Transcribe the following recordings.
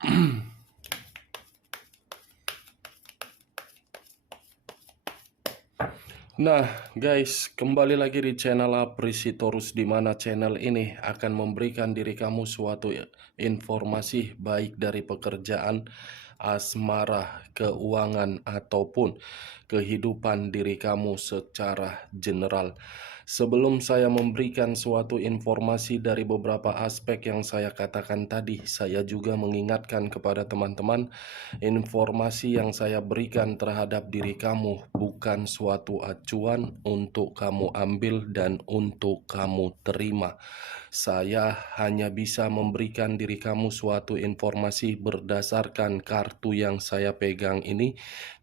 Nah, guys, kembali lagi di channel Aprisitorus, di mana channel ini akan memberikan diri kamu suatu informasi baik dari pekerjaan, asmara, keuangan, ataupun kehidupan diri kamu secara general. Sebelum saya memberikan suatu informasi dari beberapa aspek yang saya katakan tadi, saya juga mengingatkan kepada teman-teman, informasi yang saya berikan terhadap diri kamu bukan suatu acuan untuk kamu ambil dan untuk kamu terima. Saya hanya bisa memberikan diri kamu suatu informasi berdasarkan kartu yang saya pegang ini.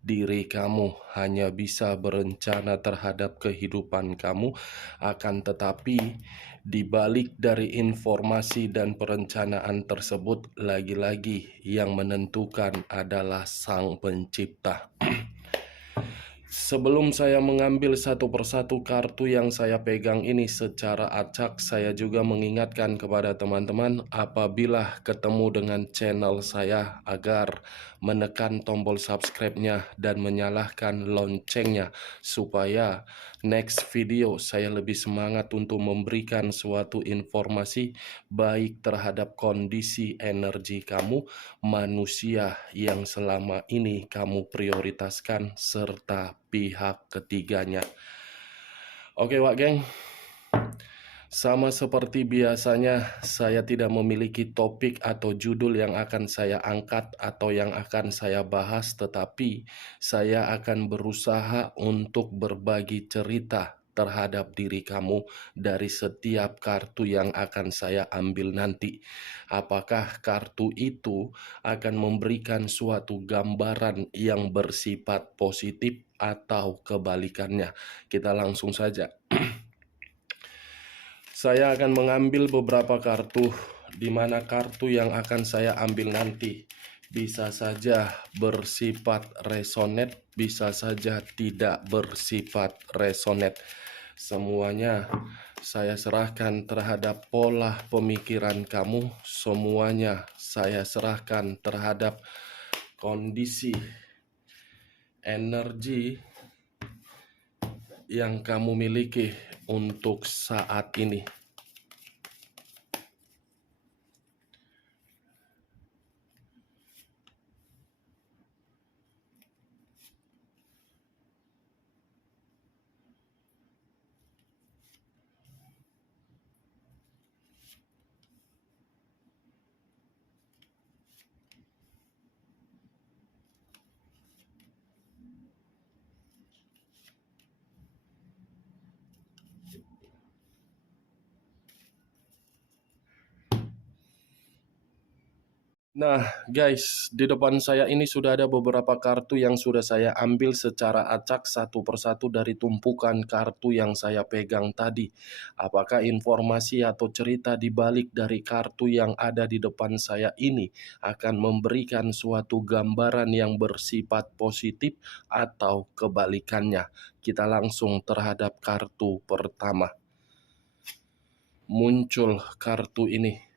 Diri kamu hanya bisa berencana terhadap kehidupan kamu, akan tetapi di balik dari informasi dan perencanaan tersebut, lagi-lagi yang menentukan adalah Sang Pencipta. Sebelum saya mengambil satu persatu kartu yang saya pegang ini secara acak, saya juga mengingatkan kepada teman-teman apabila ketemu dengan channel saya agar menekan tombol subscribe-nya dan menyalakan loncengnya supaya next video saya lebih semangat untuk memberikan suatu informasi baik terhadap kondisi energi kamu, manusia yang selama ini kamu prioritaskan, serta pihak ketiganya. Oke Wak Geng, sama seperti biasanya saya tidak memiliki topik atau judul yang akan saya angkat atau yang akan saya bahas, tetapi saya akan berusaha untuk berbagi cerita terhadap diri kamu dari setiap kartu yang akan saya ambil nanti. Apakah kartu itu akan memberikan suatu gambaran yang bersifat positif atau kebalikannya? Kita langsung saja. Saya akan mengambil beberapa kartu, di mana kartu yang akan saya ambil nanti bisa saja bersifat resonate, bisa saja tidak bersifat resonate. Semuanya saya serahkan terhadap pola pemikiran kamu, semuanya saya serahkan terhadap kondisi energi yang kamu miliki untuk saat ini. Nah, guys, di depan saya ini sudah ada beberapa kartu yang sudah saya ambil secara acak satu persatu dari tumpukan kartu yang saya pegang tadi. Apakah informasi atau cerita di balik dari kartu yang ada di depan saya ini akan memberikan suatu gambaran yang bersifat positif atau kebalikannya? Kita langsung terhadap kartu pertama. Muncul kartu ini.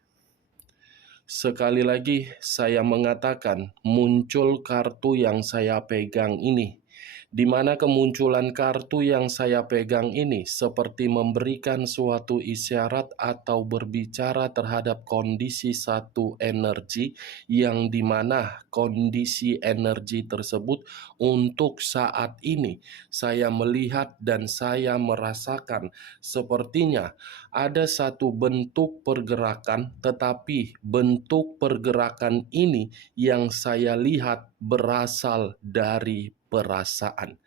Sekali lagi saya mengatakan muncul kartu yang saya pegang ini, di mana kemunculan kartu yang saya pegang ini seperti memberikan suatu isyarat atau berbicara terhadap kondisi satu energi, yang dimana kondisi energi tersebut untuk saat ini saya melihat dan saya merasakan sepertinya ada satu bentuk pergerakan, tetapi bentuk pergerakan ini yang saya lihat berasal dari perasaan.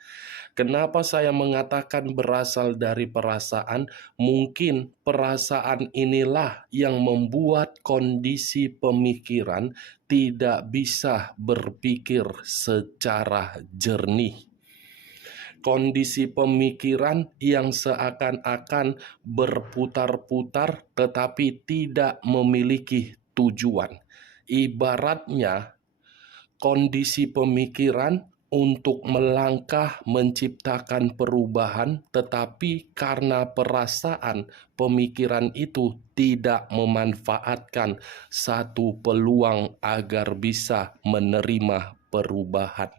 Kenapa saya mengatakan berasal dari perasaan? Mungkin perasaan inilah yang membuat kondisi pemikiran tidak bisa berpikir secara jernih. Kondisi pemikiran yang seakan-akan berputar-putar tetapi tidak memiliki tujuan. Ibaratnya kondisi pemikiran untuk melangkah menciptakan perubahan, tetapi karena perasaan pemikiran itu tidak memanfaatkan satu peluang agar bisa menerima perubahan.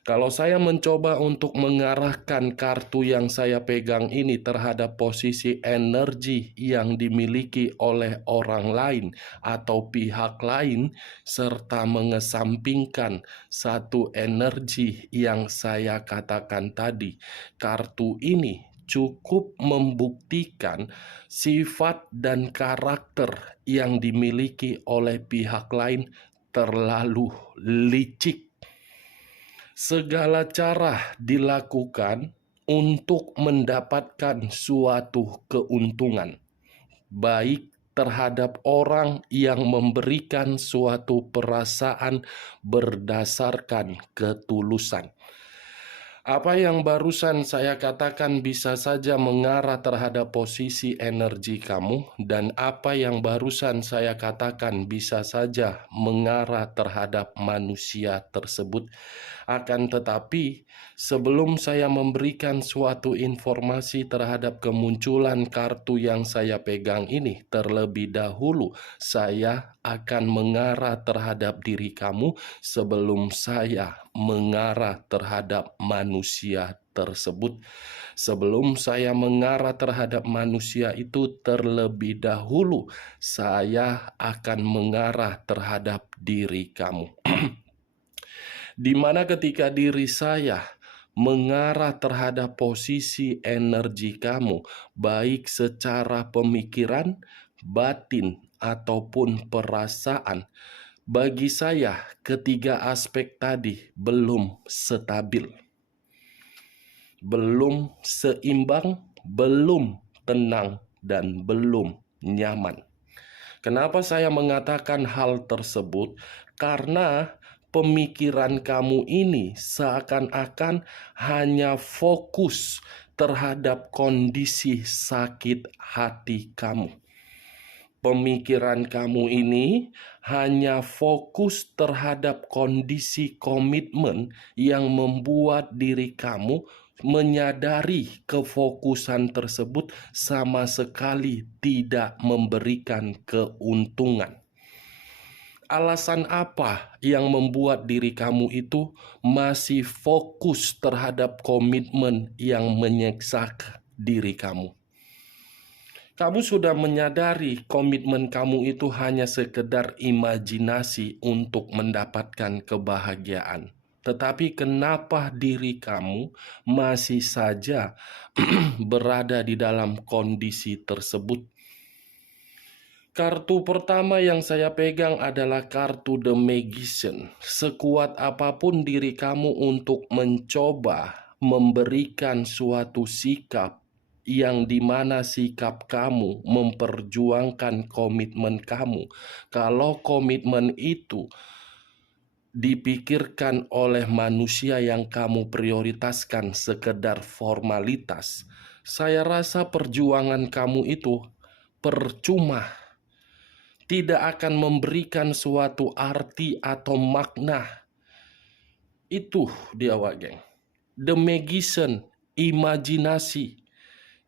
Kalau saya mencoba untuk mengarahkan kartu yang saya pegang ini terhadap posisi energi yang dimiliki oleh orang lain atau pihak lain, serta mengesampingkan satu energi yang saya katakan tadi, kartu ini cukup membuktikan sifat dan karakter yang dimiliki oleh pihak lain terlalu licik. Segala cara dilakukan untuk mendapatkan suatu keuntungan, baik terhadap orang yang memberikan suatu perasaan berdasarkan ketulusan. Apa yang barusan saya katakan bisa saja mengarah terhadap posisi energi kamu, dan apa yang barusan saya katakan bisa saja mengarah terhadap manusia tersebut. Akan tetapi, sebelum saya memberikan suatu informasi terhadap kemunculan kartu yang saya pegang ini, terlebih dahulu saya akan mengarah terhadap diri kamu sebelum saya mengarah terhadap manusia tersebut. Sebelum saya mengarah terhadap manusia itu, terlebih dahulu saya akan mengarah terhadap diri kamu. Di mana ketika diri saya mengarah terhadap posisi energi kamu, baik secara pemikiran, batin, ataupun perasaan, bagi saya ketiga aspek tadi belum stabil, belum seimbang, belum tenang, dan belum nyaman. Kenapa saya mengatakan hal tersebut? Karena pemikiran kamu ini seakan-akan hanya fokus terhadap kondisi sakit hati kamu. Pemikiran kamu ini hanya fokus terhadap kondisi komitmen yang membuat diri kamu menyadari kefokusan tersebut sama sekali tidak memberikan keuntungan. Alasan apa yang membuat diri kamu itu masih fokus terhadap komitmen yang menyiksa diri kamu? Kamu sudah menyadari komitmen kamu itu hanya sekedar imajinasi untuk mendapatkan kebahagiaan. Tetapi kenapa diri kamu masih saja berada di dalam kondisi tersebut? Kartu pertama yang saya pegang adalah kartu The Magician. Sekuat apapun diri kamu untuk mencoba memberikan suatu sikap yang dimana sikap kamu memperjuangkan komitmen kamu, kalau komitmen itu dipikirkan oleh manusia yang kamu prioritaskan sekedar formalitas, saya rasa perjuangan kamu itu percuma, tidak akan memberikan suatu arti atau makna. Itu dia, geng. The Magician, imajinasi.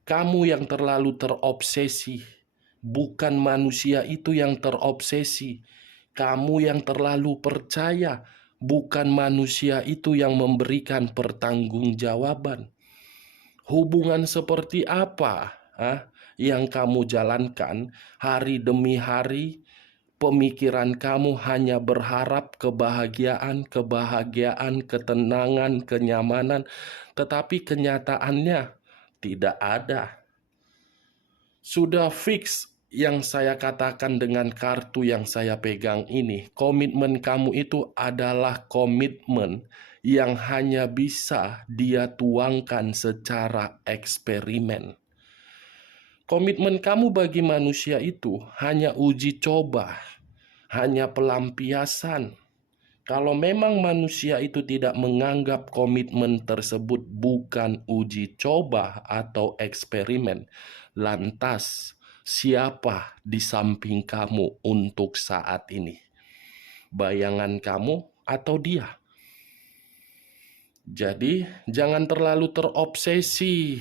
Kamu yang terlalu terobsesi, bukan manusia itu yang terobsesi. Kamu yang terlalu percaya, bukan manusia itu yang memberikan pertanggungjawaban. Hubungan seperti apa yang kamu jalankan hari demi hari? Pemikiran kamu hanya berharap kebahagiaan, ketenangan, kenyamanan, tetapi kenyataannya tidak ada. Sudah fix yang saya katakan dengan kartu yang saya pegang ini. Komitmen kamu itu adalah komitmen yang hanya bisa dia tuangkan secara eksperimen. Komitmen kamu bagi manusia itu hanya uji coba, hanya pelampiasan. Kalau memang manusia itu tidak menganggap komitmen tersebut bukan uji coba atau eksperimen, lantas siapa di samping kamu untuk saat ini? Bayangan kamu atau dia? Jadi, jangan terlalu terobsesi.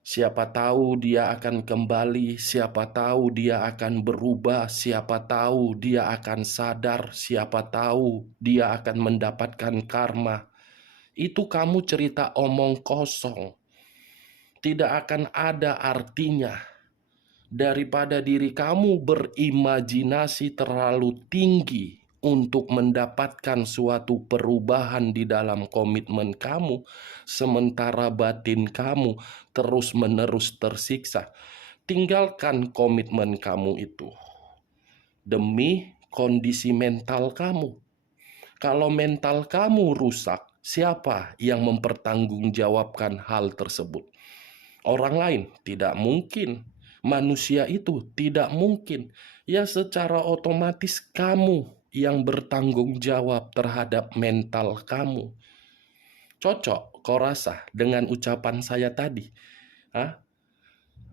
Siapa tahu dia akan kembali, siapa tahu dia akan berubah, siapa tahu dia akan sadar, siapa tahu dia akan mendapatkan karma. Itu kamu cerita omong kosong. Tidak akan ada artinya. Daripada diri kamu berimajinasi terlalu tinggi untuk mendapatkan suatu perubahan di dalam komitmen kamu, sementara batin kamu terus-menerus tersiksa. Tinggalkan komitmen kamu itu demi kondisi mental kamu. Kalau mental kamu rusak, siapa yang mempertanggungjawabkan hal tersebut? Orang lain tidak mungkin. Manusia itu tidak mungkin. Ya, secara otomatis kamu yang bertanggung jawab terhadap mental kamu. Cocok kau rasa dengan ucapan saya tadi? Hah?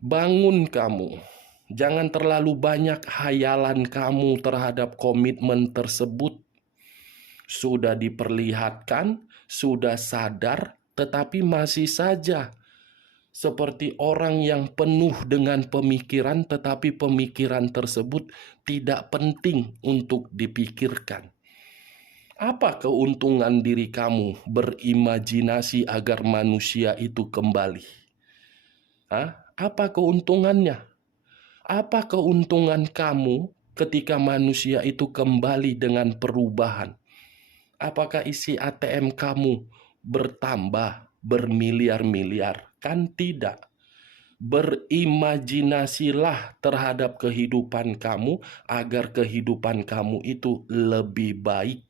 Bangun kamu. Jangan terlalu banyak hayalan kamu terhadap komitmen tersebut. Sudah diperlihatkan, sudah sadar, tetapi masih saja seperti orang yang penuh dengan pemikiran, tetapi pemikiran tersebut tidak penting untuk dipikirkan. Apa keuntungan diri kamu berimajinasi agar manusia itu kembali? Apa keuntungannya? Apa keuntungan kamu ketika manusia itu kembali dengan perubahan? Apakah isi ATM kamu bertambah bermiliar-miliar? Kan tidak. Berimajinasilah terhadap kehidupan kamu agar kehidupan kamu itu lebih baik.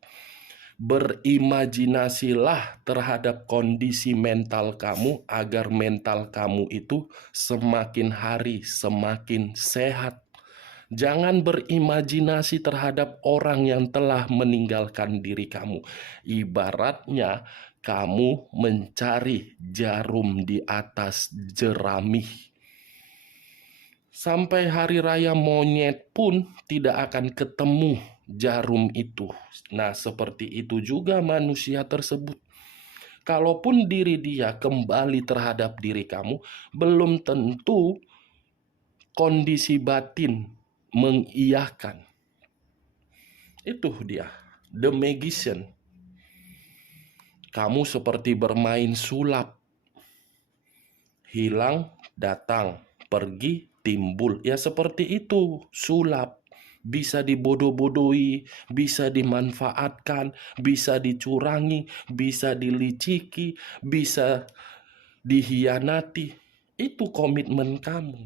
Berimajinasilah terhadap kondisi mental kamu agar mental kamu itu semakin hari semakin sehat. Jangan berimajinasi terhadap orang yang telah meninggalkan diri kamu. Ibaratnya kamu mencari jarum di atas jeramih. Sampai hari raya monyet pun tidak akan ketemu jarum itu. Nah, seperti itu juga manusia tersebut. Kalaupun diri dia kembali terhadap diri kamu, belum tentu kondisi batin mengiyakan. Itu dia, the magician. Kamu seperti bermain sulap. Hilang, datang, pergi, timbul. Ya seperti itu, sulap. Bisa dibodoh-bodohi, bisa dimanfaatkan, bisa dicurangi, bisa diliciki, bisa dihianati. Itu komitmen kamu.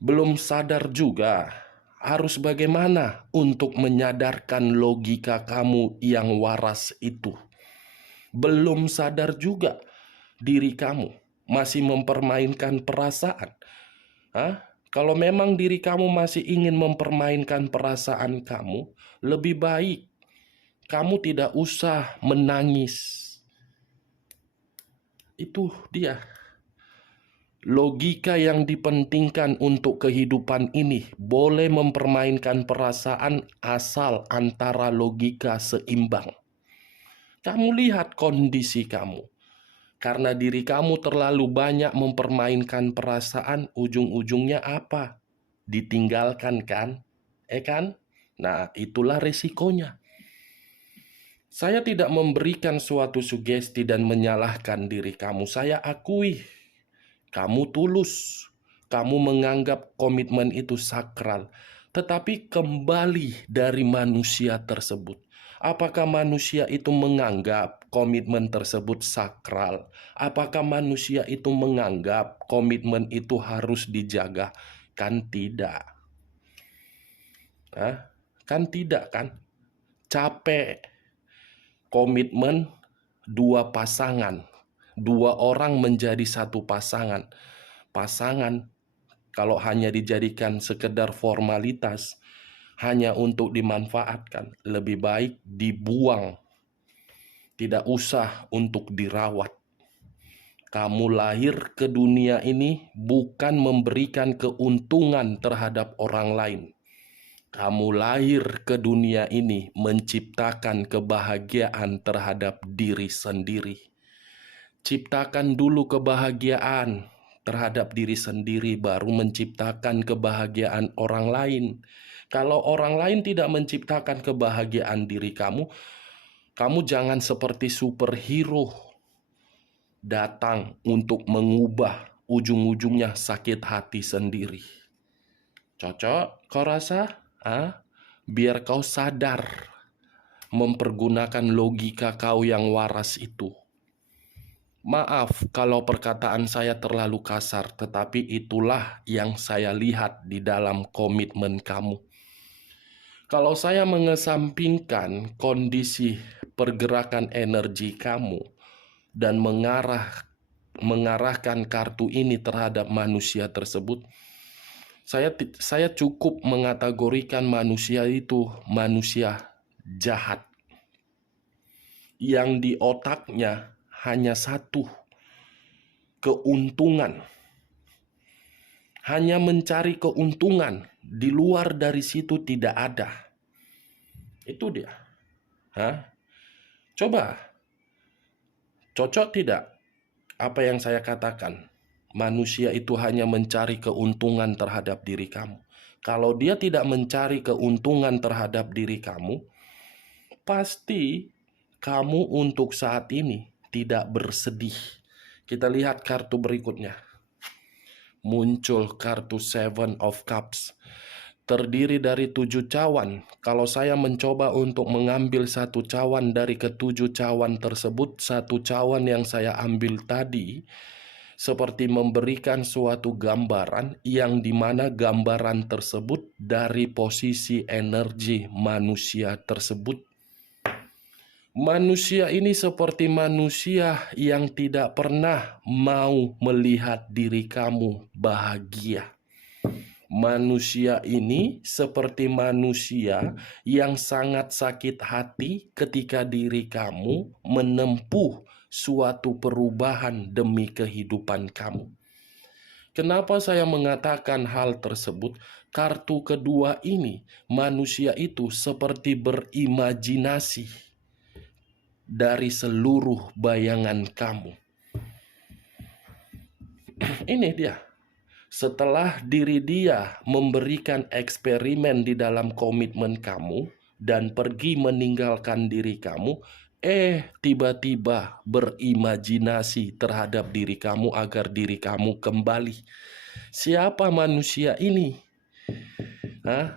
Belum sadar juga, harus bagaimana untuk menyadarkan logika kamu yang waras itu. Belum sadar juga, diri kamu masih mempermainkan perasaan. Kalau memang diri kamu masih ingin mempermainkan perasaan kamu, lebih baik kamu tidak usah menangis. Itu dia. Logika yang dipentingkan untuk kehidupan ini boleh mempermainkan perasaan asal antara logika seimbang. Kamu lihat kondisi kamu. Karena diri kamu terlalu banyak mempermainkan perasaan, ujung-ujungnya apa? Ditinggalkan kan? Kan? Nah, itulah resikonya. Saya tidak memberikan suatu sugesti dan menyalahkan diri kamu. Saya akui kamu tulus, kamu menganggap komitmen itu sakral, tetapi kembali dari manusia tersebut. Apakah manusia itu menganggap komitmen tersebut sakral? Apakah manusia itu menganggap komitmen itu harus dijaga? Kan tidak. Kan tidak kan? Capek komitmen dua pasangan. Dua orang menjadi satu pasangan. Pasangan kalau hanya dijadikan sekedar formalitas, hanya untuk dimanfaatkan, lebih baik dibuang. Tidak usah untuk dirawat. Kamu lahir ke dunia ini bukan memberikan keuntungan terhadap orang lain. Kamu lahir ke dunia ini menciptakan kebahagiaan terhadap diri sendiri. Ciptakan dulu kebahagiaan terhadap diri sendiri, baru menciptakan kebahagiaan orang lain. Kalau orang lain tidak menciptakan kebahagiaan diri kamu, kamu jangan seperti superhero datang untuk mengubah, ujung-ujungnya sakit hati sendiri. Cocok kau rasa? Biar kau sadar mempergunakan logika kau yang waras itu. Maaf kalau perkataan saya terlalu kasar, tetapi itulah yang saya lihat di dalam komitmen kamu. Kalau saya mengesampingkan kondisi pergerakan energi kamu dan mengarahkan kartu ini terhadap manusia tersebut, saya cukup mengategorikan manusia itu manusia jahat yang di otaknya hanya satu, keuntungan. Hanya mencari keuntungan, di luar dari situ tidak ada. Itu dia. Coba, cocok tidak apa yang saya katakan? Manusia itu hanya mencari keuntungan terhadap diri kamu. Kalau dia tidak mencari keuntungan terhadap diri kamu, pasti kamu untuk saat ini tidak bersedih. Kita lihat kartu berikutnya. Muncul kartu Seven of Cups. Terdiri dari 7 cawan. Kalau saya mencoba untuk mengambil satu cawan dari ketujuh cawan tersebut, satu cawan yang saya ambil tadi seperti memberikan suatu gambaran yang dimana gambaran tersebut dari posisi energi manusia tersebut. Manusia ini seperti manusia yang tidak pernah mau melihat diri kamu bahagia. Manusia ini seperti manusia yang sangat sakit hati ketika diri kamu menempuh suatu perubahan demi kehidupan kamu. Kenapa saya mengatakan hal tersebut? Kartu kedua ini, manusia itu seperti berimajinasi dari seluruh bayangan kamu. Ini dia. Setelah diri dia memberikan eksperimen di dalam komitmen kamu dan pergi meninggalkan diri kamu, tiba-tiba berimajinasi terhadap diri kamu agar diri kamu kembali. Siapa manusia ini?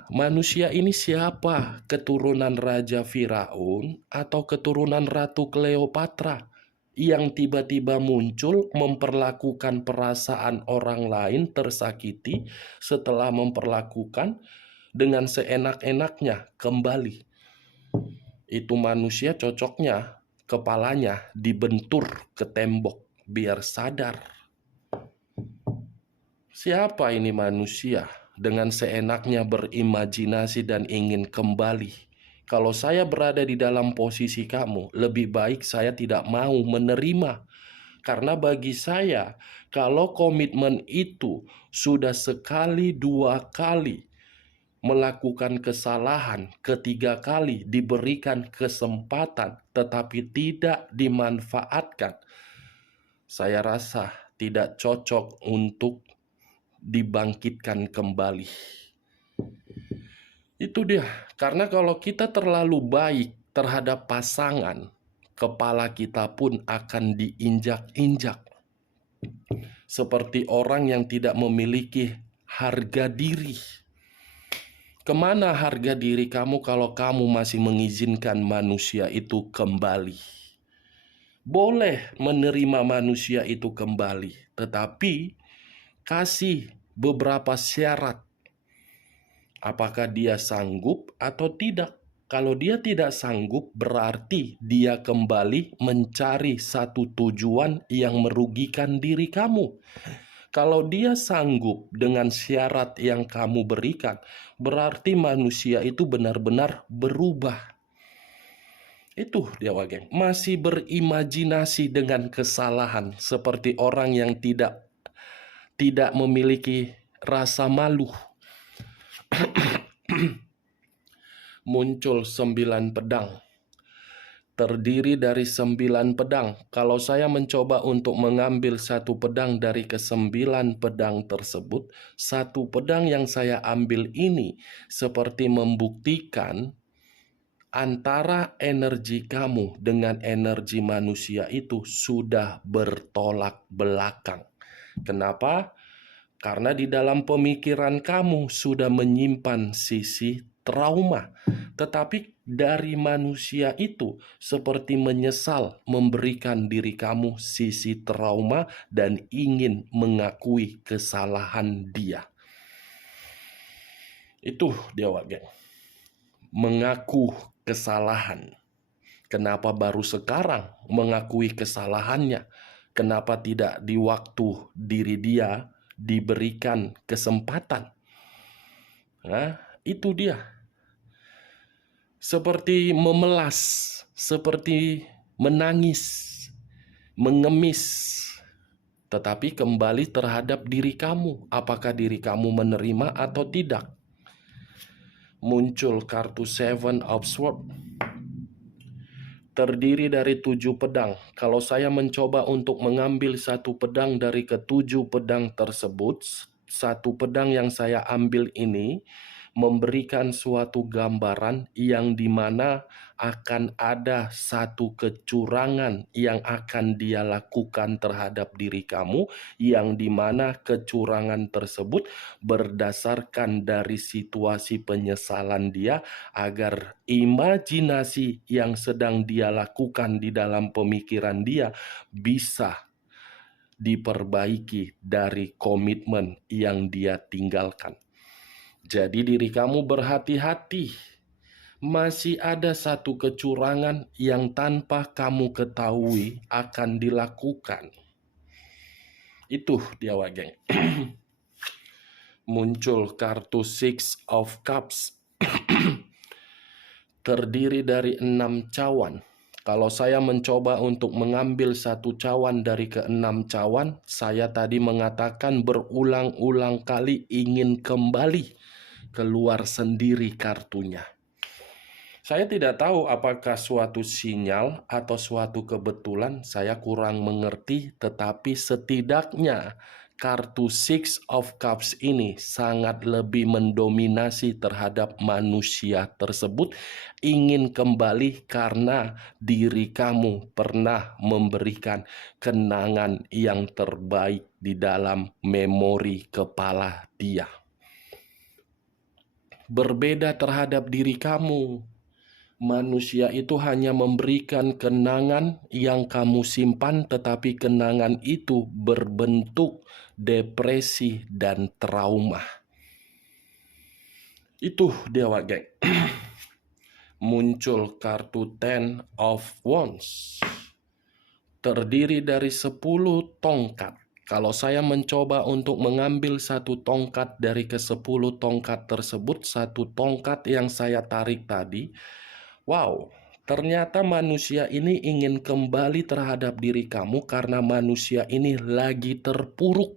Manusia ini siapa? Keturunan Raja Firaun atau keturunan Ratu Kleopatra yang tiba-tiba muncul memperlakukan perasaan orang lain tersakiti setelah memperlakukan dengan seenak-enaknya kembali. Itu manusia cocoknya kepalanya dibentur ke tembok biar sadar. Siapa ini manusia dengan seenaknya berimajinasi dan ingin kembali? Kalau saya berada di dalam posisi kamu, lebih baik saya tidak mau menerima. Karena bagi saya, kalau komitmen itu sudah sekali, dua kali melakukan kesalahan, ketiga kali diberikan kesempatan tetapi tidak dimanfaatkan, saya rasa tidak cocok untuk dibangkitkan kembali. Itu dia. Karena kalau kita terlalu baik terhadap pasangan, kepala kita pun akan diinjak-injak. Seperti orang yang tidak memiliki harga diri. Kemana harga diri kamu kalau kamu masih mengizinkan manusia itu kembali? Boleh menerima manusia itu kembali, tetapi kasih beberapa syarat. Apakah dia sanggup atau tidak? Kalau dia tidak sanggup, berarti dia kembali mencari satu tujuan yang merugikan diri kamu. Kalau dia sanggup dengan syarat yang kamu berikan, berarti manusia itu benar-benar berubah. Itu dia wageng. Masih berimajinasi dengan kesalahan seperti orang yang tidak memiliki rasa malu. muncul 9 pedang. Terdiri dari 9 pedang. Kalau saya mencoba untuk mengambil satu pedang dari ke-9 pedang tersebut, satu pedang yang saya ambil ini seperti membuktikan antara energi kamu dengan energi manusia itu sudah bertolak belakang. Kenapa? Karena di dalam pemikiran kamu sudah menyimpan sisi trauma. Tetapi dari manusia itu seperti menyesal memberikan diri kamu sisi trauma dan ingin mengakui kesalahan dia. Itu dia, geng. Mengaku kesalahan. Kenapa baru sekarang mengakui kesalahannya? Kenapa tidak di waktu diri dia diberikan kesempatan? Nah, itu dia. Seperti memelas, seperti menangis, mengemis, tetapi kembali terhadap diri kamu. Apakah diri kamu menerima atau tidak? Muncul kartu Seven of Swords. Terdiri dari 7 pedang. Kalau saya mencoba untuk mengambil satu pedang dari ke-7 pedang tersebut, satu pedang yang saya ambil ini memberikan suatu gambaran yang dimana akan ada satu kecurangan yang akan dia lakukan terhadap diri kamu, yang dimana kecurangan tersebut berdasarkan dari situasi penyesalan dia, agar imajinasi yang sedang dia lakukan di dalam pemikiran dia bisa diperbaiki dari komitmen yang dia tinggalkan. Jadi diri kamu berhati-hati. Masih ada satu kecurangan yang tanpa kamu ketahui akan dilakukan. Itu dia, geng. Muncul kartu Six of Cups. Terdiri dari 6 cawan. Kalau saya mencoba untuk mengambil satu cawan dari ke-6 cawan, saya tadi mengatakan berulang-ulang kali ingin kembali keluar sendiri kartunya. Saya tidak tahu apakah suatu sinyal atau suatu kebetulan, saya kurang mengerti, tetapi setidaknya kartu Six of Cups ini sangat lebih mendominasi terhadap manusia tersebut, ingin kembali karena diri kamu pernah memberikan kenangan yang terbaik di dalam memori kepala dia. Berbeda terhadap diri kamu. Manusia itu hanya memberikan kenangan yang kamu simpan, tetapi kenangan itu berbentuk depresi dan trauma. Itu dia, geng. Muncul kartu Ten of Wands. Terdiri dari 10 tongkat. Kalau saya mencoba untuk mengambil satu tongkat dari ke-10 tongkat tersebut, satu tongkat yang saya tarik tadi, wow, ternyata manusia ini ingin kembali terhadap diri kamu karena manusia ini lagi terpuruk,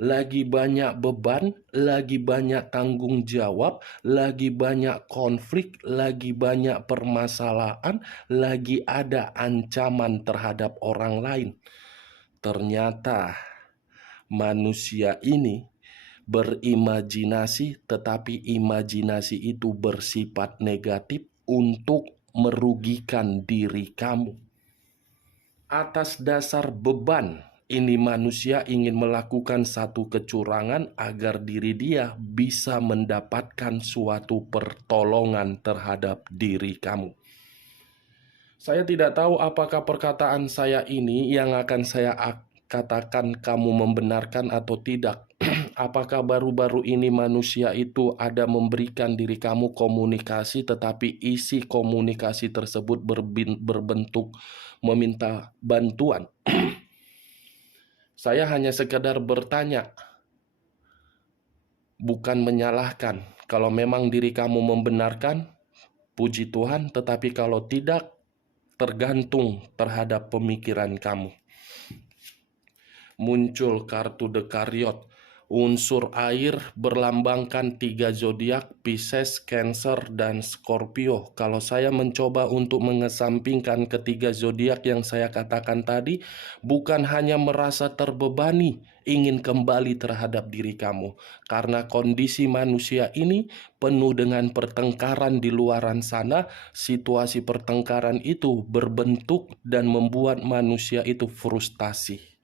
lagi banyak beban, lagi banyak tanggung jawab, lagi banyak konflik, lagi banyak permasalahan, lagi ada ancaman terhadap orang lain. Ternyata manusia ini berimajinasi, tetapi imajinasi itu bersifat negatif untuk merugikan diri kamu. Atas dasar beban ini manusia ingin melakukan satu kecurangan agar diri dia bisa mendapatkan suatu pertolongan terhadap diri kamu. Saya tidak tahu apakah perkataan saya ini yang akan saya katakan kamu membenarkan atau tidak. Apakah baru-baru ini manusia itu ada memberikan diri kamu komunikasi, tetapi isi komunikasi tersebut berbentuk meminta bantuan. Saya hanya sekedar bertanya, bukan menyalahkan. Kalau memang diri kamu membenarkan, puji Tuhan, tetapi kalau tidak, tergantung terhadap pemikiran kamu. Muncul kartu The Chariot. Unsur air berlambangkan 3 zodiak, Pisces, Cancer, dan Scorpio. Kalau saya mencoba untuk mengesampingkan ketiga zodiak yang saya katakan tadi, bukan hanya merasa terbebani, ingin kembali terhadap diri kamu. Karena kondisi manusia ini penuh dengan pertengkaran di luaran sana, situasi pertengkaran itu berbentuk dan membuat manusia itu frustasi.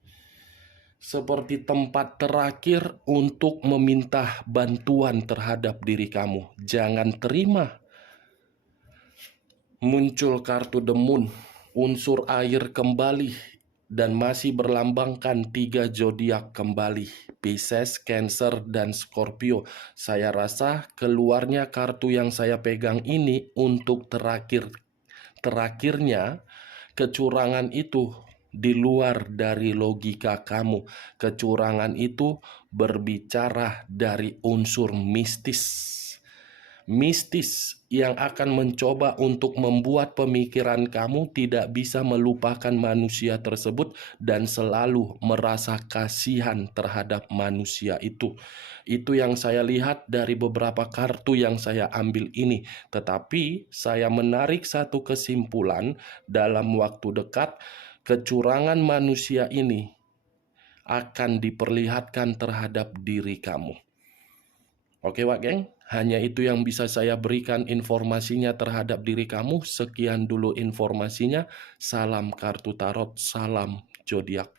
Seperti tempat terakhir untuk meminta bantuan terhadap diri kamu. Jangan terima. Muncul kartu The Moon, unsur air kembali, dan masih berlambangkan 3 zodiak kembali, Pisces, Cancer, dan Scorpio. Saya rasa keluarnya kartu yang saya pegang ini untuk terakhirnya. Kecurangan itu di luar dari logika kamu. Kecurangan itu berbicara dari unsur mistis. Mistis yang akan mencoba untuk membuat pemikiran kamu tidak bisa melupakan manusia tersebut dan selalu merasa kasihan terhadap manusia itu. Itu yang saya lihat dari beberapa kartu yang saya ambil ini. Tetapi saya menarik satu kesimpulan, dalam waktu dekat kecurangan manusia ini akan diperlihatkan terhadap diri kamu. Oke Wak Geng, hanya itu yang bisa saya berikan informasinya terhadap diri kamu. Sekian dulu informasinya. Salam kartu tarot, salam zodiak.